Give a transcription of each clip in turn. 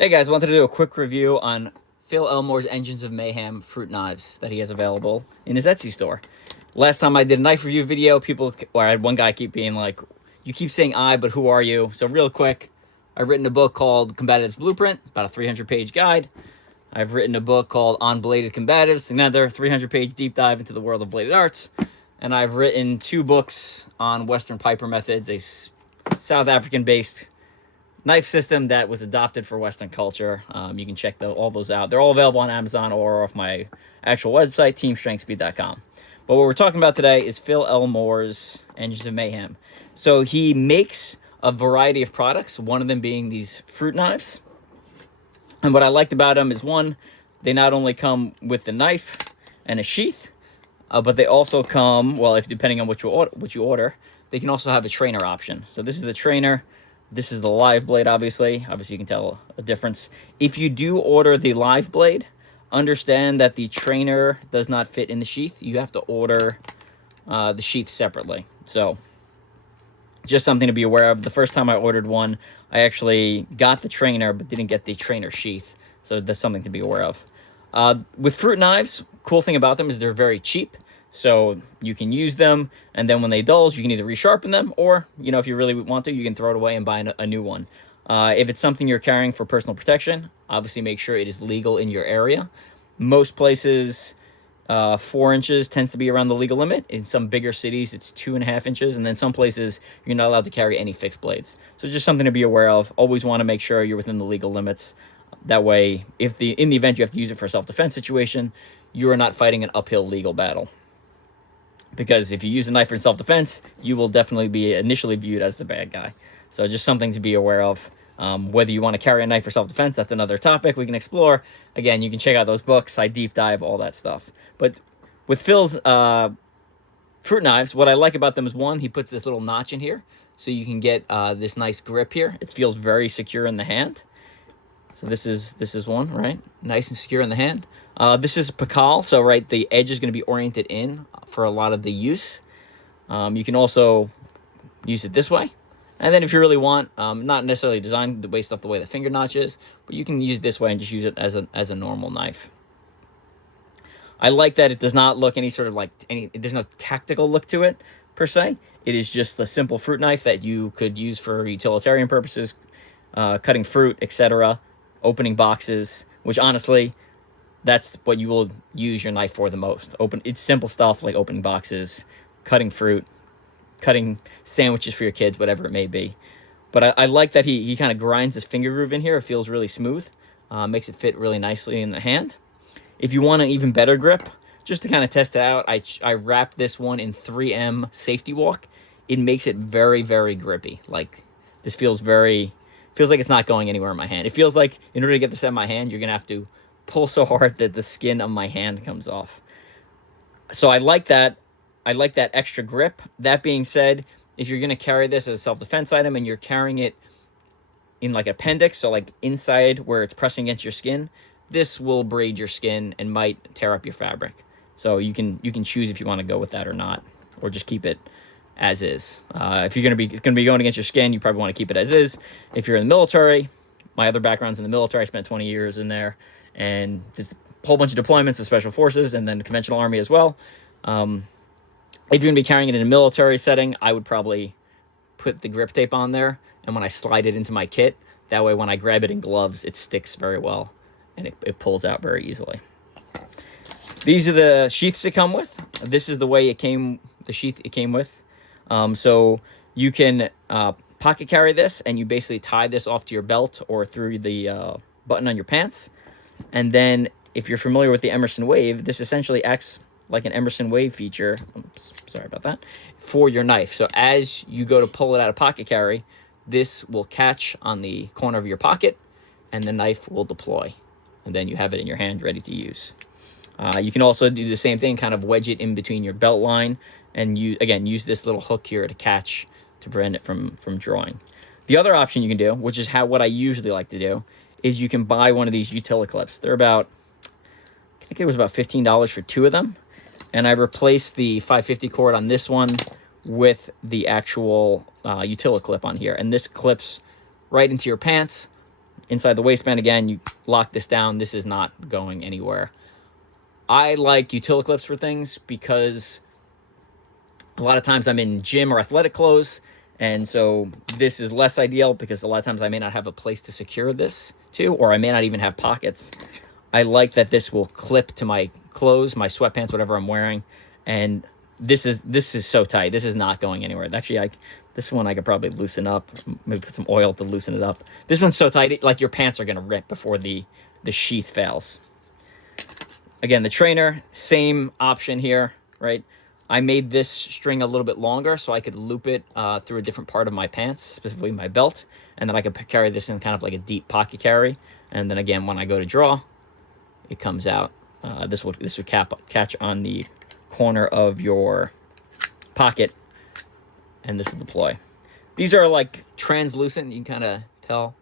Hey guys, wanted to do a quick review on Phil Elmore's Engines of Mayhem fruit knives that he has available in his Etsy store. Last time I did a knife review video, I had one guy keep being like, you keep saying I, but who are you? So real quick, I've written a book called Combatives Blueprint, about a 300-page guide. I've written a book called On Bladed Combatives, another 300-page deep dive into the world of bladed arts. And I've written 2 books on Western Piper Methods, a South African-based knife system that was adopted for Western culture. You can check all those out. They're all available on Amazon or off my actual website, teamstrengthspeed.com. But what we're talking about today is Phil Elmore's Engines of Mayhem. So he makes a variety of products, one of them being these fruit knives. And what I liked about them is, one, they not only come with the knife and a sheath, but they also come, well, if depending on what you order, they can also have a trainer option. So this is the trainer. This is the live blade, obviously. Obviously, you can tell a difference. If you do order the live blade, understand that the trainer does not fit in the sheath. You have to order the sheath separately. So just something to be aware of. The first time I ordered one, I actually got the trainer, but didn't get the trainer sheath. So that's something to be aware of. With fruit knives, cool thing about them is they're very cheap. So you can use them, and then when they dull, you can either resharpen them, or, you know, if you really want to, you can throw it away and buy a new one. If it's something you're carrying for personal protection, obviously make sure it is legal in your area. Most places, 4 inches tends to be around the legal limit. In some bigger cities, it's 2.5 inches, and then some places you're not allowed to carry any fixed blades. So just something to be aware of. Always want to make sure you're within the legal limits. That way, in the event you have to use it for a self-defense situation, you are not fighting an uphill legal battle. Because if you use a knife for self-defense, you will definitely be initially viewed as the bad guy. So just something to be aware of. Whether you want to carry a knife for self-defense, that's another topic we can explore. Again, you can check out those books. I deep dive all that stuff. But with Phil's fruit knives, what I like about them is, one, he puts this little notch in here, so you can get this nice grip here. It feels very secure in the hand. So this is one, right? Nice and secure in the hand. This is Pakal, so right, the edge is going to be oriented in for a lot of the use. You can also use it this way. And then if you really want, not necessarily designed based off the way the finger notch is, but you can use it this way and just use it as a normal knife. I like that it does not look any sort of like there's no tactical look to it per se. It is just the simple fruit knife that you could use for utilitarian purposes, cutting fruit, etc., opening boxes, which honestly, that's what you will use your knife for the most. It's simple stuff like opening boxes, cutting fruit, cutting sandwiches for your kids, whatever it may be. But I like that he kind of grinds his finger groove in here. It feels really smooth, makes it fit really nicely in the hand. If you want an even better grip, just to kind of test it out, I wrapped this one in 3M Safety Walk. It makes it very, very grippy. Like, this feels like it's not going anywhere in my hand. It feels like in order to get this in my hand, you're going to have to pull so hard that the skin of my hand comes off. So I like that. I like that extra grip. That being said, if you're going to carry this as a self-defense item and you're carrying it in like appendix, so like inside where it's pressing against your skin, this will braid your skin and might tear up your fabric. So you can choose if you want to go with that or not, or just keep it as is. If you're going to be going against your skin, you probably want to keep it as is. If you're in the military, my other background's in the military. I spent 20 years in there, and there's a whole bunch of deployments with special forces and then the conventional army as well. If you're going to be carrying it in a military setting, I would probably put the grip tape on there, and when I slide it into my kit, that way when I grab it in gloves, it sticks very well, and it pulls out very easily. These are the sheaths it come with. This is the way the sheath it came with. So you can pocket carry this, and you basically tie this off to your belt or through the button on your pants. And then if you're familiar with the Emerson Wave, this essentially acts like an Emerson Wave feature. Oops, sorry about that. For your knife. So as you go to pull it out of pocket carry, this will catch on the corner of your pocket, and the knife will deploy. And then you have it in your hand ready to use. You can also do the same thing, kind of wedge it in between your belt line, and use this little hook here to catch to prevent it from drawing. The other option you can do, which is what I usually like to do, is you can buy one of these utility clips. They're I think it was about $15 for 2 of them. And I replaced the 550 cord on this one with the actual utility clip on here. And this clips right into your pants. inside the waistband. Again, you lock this down. This is not going anywhere. I like utility clips for things because a lot of times I'm in gym or athletic clothes, and so this is less ideal because a lot of times I may not have a place to secure this to, or I may not even have pockets. I like that this will clip to my clothes, my sweatpants, whatever I'm wearing, and this is so tight. This is not going anywhere. Actually, this one I could probably loosen up. Maybe put some oil to loosen it up. This one's so tight, like your pants are gonna rip before the sheath fails. Again, the trainer, same option here, right? I made this string a little bit longer so I could loop it through a different part of my pants, specifically my belt, and then I could carry this in kind of like a deep pocket carry. And then again, when I go to draw, it comes out. This would catch on the corner of your pocket, and this will deploy. These are like translucent. You can kind of tell.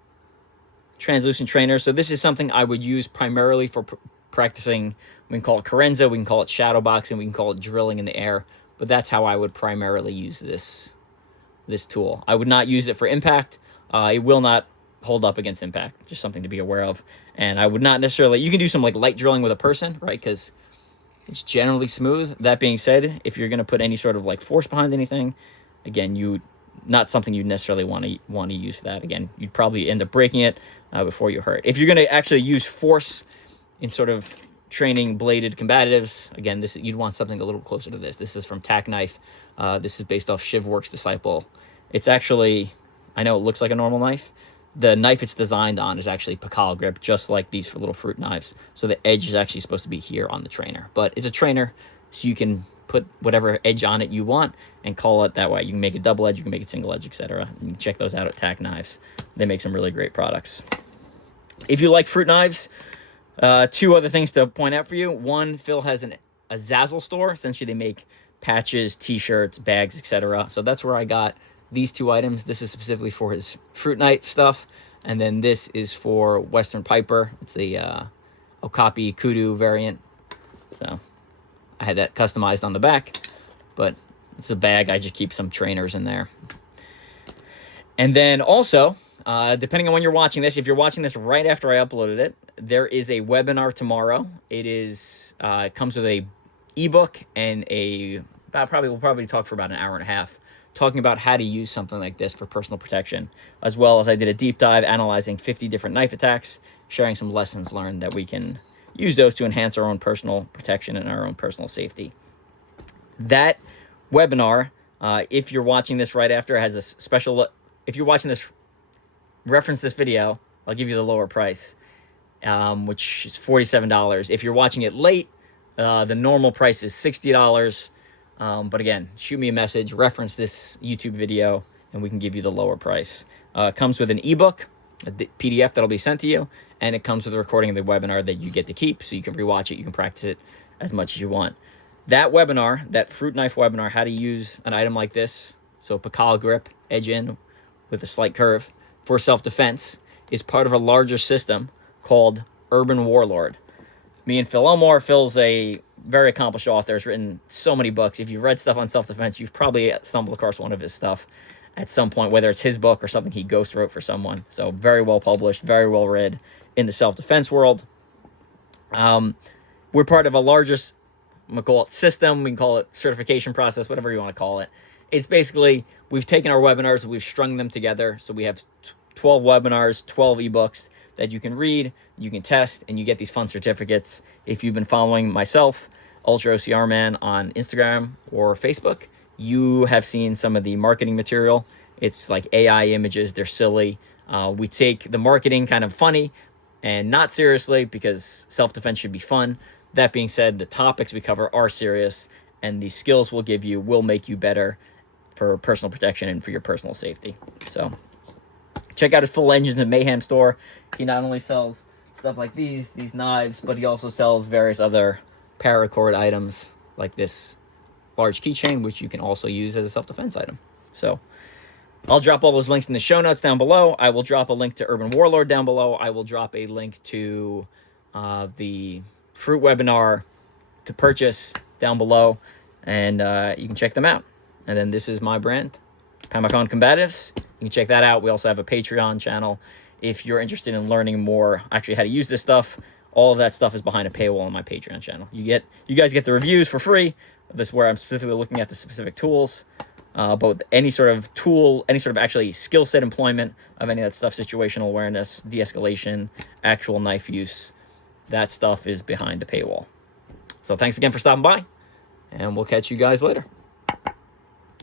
Translucent trainers. So this is something I would use primarily for practicing. We can call it carenza, we can call it shadow boxing, we can call it drilling in the air, but that's how I would primarily use this tool. I would not use it for impact. It will not hold up against impact. Just something to be aware of. And I would not necessarily, you can do some like light drilling with a person, right? Because it's generally smooth. That being said, if you're going to put any sort of like force behind anything, again, not something you necessarily want to use for that. Again, you'd probably end up breaking it before you hurt. If you're going to actually use force in sort of training bladed combatives, again, you'd want something a little closer to this. This is from Tack Knife. This is based off Shivworks Disciple. It's actually, I know it looks like a normal knife. The knife it's designed on is actually Pakal grip, just like these for little fruit knives. So the edge is actually supposed to be here on the trainer. But it's a trainer, so you can put whatever edge on it you want and call it that way. You can make it double edge, you can make it single edge, etc. You can check those out at Tack Knives. They make some really great products. If you like fruit knives, two other things to point out for you. One, Phil has a Zazzle store. Essentially, they make patches, t-shirts, bags, etc. So that's where I got these two items. This is specifically for his fruit knife stuff, and then this is for Western Piper. It's the Okapi Kudu variant. So I had that customized on the back, but it's a bag. I just keep some trainers in there. And then also, depending on when you're watching this, if you're watching this right after I uploaded it, there is a webinar tomorrow. It comes with a ebook and we'll probably talk for about an hour and a half, talking about how to use something like this for personal protection, as well as I did a deep dive analyzing 50 different knife attacks, sharing some lessons learned that we can use those to enhance our own personal protection and our own personal safety. That webinar, if you're watching this right after, has a special, if you're watching this, reference this video, I'll give you the lower price, which is $47. If you're watching it late, the normal price is $60. But again, shoot me a message, reference this YouTube video, and we can give you the lower price. It comes with an ebook, a PDF that'll be sent to you, and it comes with a recording of the webinar that you get to keep, so you can rewatch it, you can practice it as much as you want. That webinar, that fruit knife webinar, how to use an item like this, so Pakal grip, edge in with a slight curve, for self-defense, is part of a larger system called Urban Warlord. Me and Phil Elmore. Phil's a very accomplished author. He's written so many books. If you've read stuff on self-defense, you've probably stumbled across one of his stuff at some point, whether it's his book or something he ghost wrote for someone. So very well published, very well read in the self-defense world. We're part of a larger, I'm gonna call it system, we can call it certification process, whatever you want to call it. It's basically, we've taken our webinars, we've strung them together, so we have 12 webinars, 12 ebooks that you can read, you can test, and you get these fun certificates. If you've been following myself, Ultra OCR Man, on Instagram or Facebook, you have seen some of the marketing material. It's like AI images, they're silly. We take the marketing kind of funny and not seriously, because self-defense should be fun. That being said, the topics we cover are serious, and the skills we'll give you will make you better for personal protection and for your personal safety. So check out his Full Engines of Mayhem store. He not only sells stuff like these knives, but he also sells various other paracord items like this large keychain, which you can also use as a self-defense item. So I'll drop all those links in the show notes down below. I will drop a link to Urban Warlord down below. I will drop a link to the Fruit webinar to purchase down below, and you can check them out. And then this is my brand, Pamacon Combatives. You can check that out. We also have a Patreon channel. if you're interested in learning more, actually how to use this stuff, all of that stuff is behind a paywall on my Patreon channel. You guys get the reviews for free. This is where I'm specifically looking at the specific tools. But any sort of tool, any sort of actually skill set employment of any of that stuff, situational awareness, de-escalation, actual knife use, that stuff is behind a paywall. So thanks again for stopping by, and we'll catch you guys later.